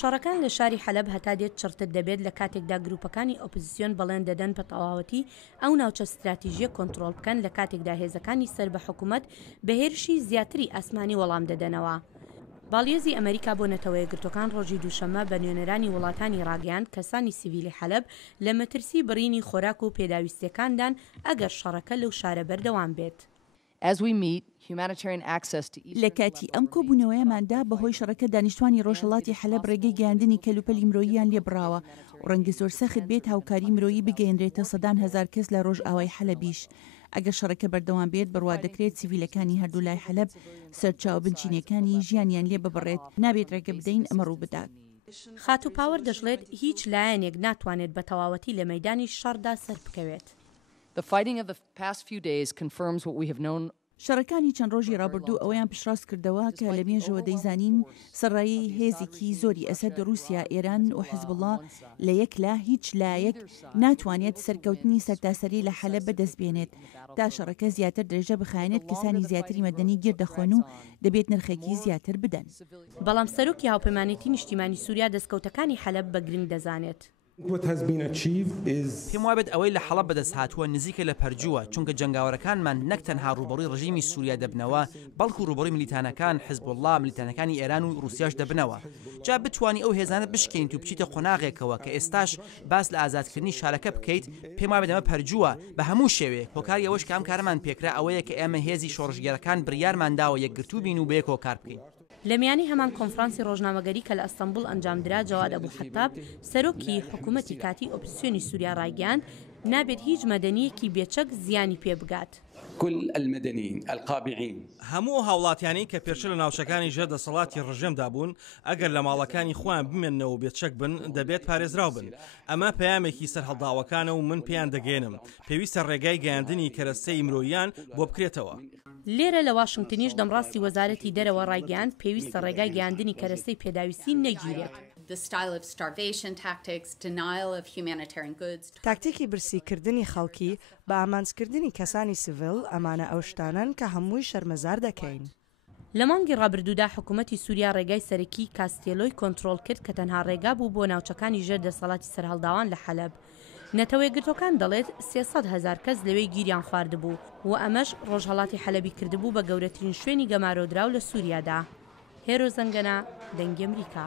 شەڕەکان لە شاری حەلەب هەتا دێت چڕتر دەبێت لە کاتێکدا گروپەکانی ئۆپۆزیسیۆن بەڵێن دەدەن بە تەواوەتی ئەو ناوچە ستراتیژیە کۆنتڕۆڵ بکەن لە کاتێکدا هێزەکانی سەر بە حکوومەت بە هێرشی زیاتری ئاسمانی وەڵام دەدەنەوە. باڵیێزی ئەمریکا بۆ نەتەوەیە گرتوەکان ڕۆژی دووشەممە بە نوێنەرانی وڵاتانی ڕاگەیاند کەسانی سیڤیلی حەلەب لە مەترسی بڕینی خۆراک و پێداویستیەکاندان ئەگەر شەڕەکە لەو شارە بەردەوام بێت. لە کاتی ئەم کۆبوونەوەیەماندا بەهۆی شەڕەکە دانیشتوانی ڕۆژهەڵاتی حەلەب ڕێگەی گەیاندنی کەلوپەلی مرۆییان لێبڕاوە و ڕەنگە زۆر سەخت بێت هاوکاری مرۆیی بگەیەنرێتە سەدان هەزار کەس لە ڕۆژ ئاوای حەلەبیش. ئەگەر شەڕەکە بەردەوام بێت بڕوا دەکرێت سیڤیلەکانی هەردوو لای حەلەب سەرچاو بنچینەکانی ژیانیان لێ ببڕێت، نابێت ڕێگە بدەین ئەمە ڕوو بدات. خاتو پاوەر دەژڵێت هیچ لایەنێک ناتوانێت بە تەواوەتی لە مەیدانی شەڕدا سەر بکەوێت. شەڕەکانی چەند ڕۆژی ڕابردوو ئەوەیان پشتڕاست کردەوە کە لە مێژەوە دەیزانین سەرڕایی هێزێکی زۆری ئەسەد رووسیا، ئێران و حیزبوڵڵا لە یەکلا هیچ لایەک ناتوانێت سەرکەوتنی سەرتاسەری لە حەلەب بەدەستبێنێت. تا شەڕەکە زیاتر درێژە بخایەنێت کەسانی زیاتری مەدەنی گیر دەخۆن و دەبێت نرخێکی زیاتر بدەن. بەڵام سەرۆکی هاوپەیمانێتی نیشتیمانی سووریا دەستکەوتەکانی حەلەب بە گرنگ دەزانێت. پێم وابێت ئەوەی لە حەڵەب بەدەست هاتووە نزیکە لە پەرجووە، چونکە جنگاوەرەکانمان نەک تەنها ڕوبەڕووی ڕژیمی سووریا دەبنەوە، بەڵکو ڕوبەڕووی ملیتانەکان حیزبوڵڵا، ملیتانەکانی ئێران و رووسیاش دەبنەوە. جا بتوانی ئەو هێزانە بشکێنیت و بچیتە قۆناغێکەوە کە ئێستاش باس لە ئازادکردنی شارەکە بکەیت. پێم وابێت ئەمە پەرجووە بە هەموو شێوەیەک. هۆکاری ئەوەش کە ئەم کارەمان پێکرا ئەوەیە کە ئێمە هێزی شۆڕژگەرەکان بڕیارمانداوە یەکگرتوو بین و بەیەکەوە کار بکەین. لە میانی هەمان کۆنفرانسی ڕۆژنامەگەری کە لە ئەستەمبول ئەنجامدرا، جەواد ئەبوحەتاب سەرۆکی حکوومەتی کاتی ئۆپۆزیسیۆنی سووریا ڕایگەیاند نابێت هیچ مەدەنیەکی بێچەک زیانی پێ بگات. هەموو هاوڵاتیانی کە پێشتر لە ناوچەکانی ژێر دەسەڵاتی ڕژێمدا بوون ئەگەر لە ماڵەکانی خۆیان بمێننەوە بێچەک بن دەبێت پارێزراو بن. ئەمە پەیامێکی سەرهەڵداوەکانە و من پێیان دەگەێنم پێویستە ڕێگای گەیاندنی کەرەستەی مرۆییان بۆ بکرێتەوە. لێرە لە واشنگتنیش دەمڕاستی وەزارەتی دەرەوە ڕایگەیاند پێویستە ڕێگای گەیاندنی کەرەستەی پێداویستی نەگیرێت. تاکتیکی برسیکردنی خەڵکی بە ئامانجکردنی کەسانی سیڤیل ئەمانە ئەو شتانن کە هەمووی شەرمەزار دەکەین. لە مانگی ڕابردوودا حکوومەتی سووریا ڕێگای سەرەکی کاستێلۆی کۆنتڕۆڵ کرد کە تەنها ڕێگا بوو بۆ ناوچەکانی ژێر دەسەڵاتی سەرهەڵداوان لە حەلەب. نەتەوەیەگرتوەکان دەڵێت 300,000 کەس لەوەی گیریان خواردبوو و ئەمەش ڕۆژهەڵاتی حەلەبی کردبوو بە گەورەترین شوێنی گەمارۆدراو لە سووریادا. هێرۆ زەنگەنە، دەنگی ئەمریکا.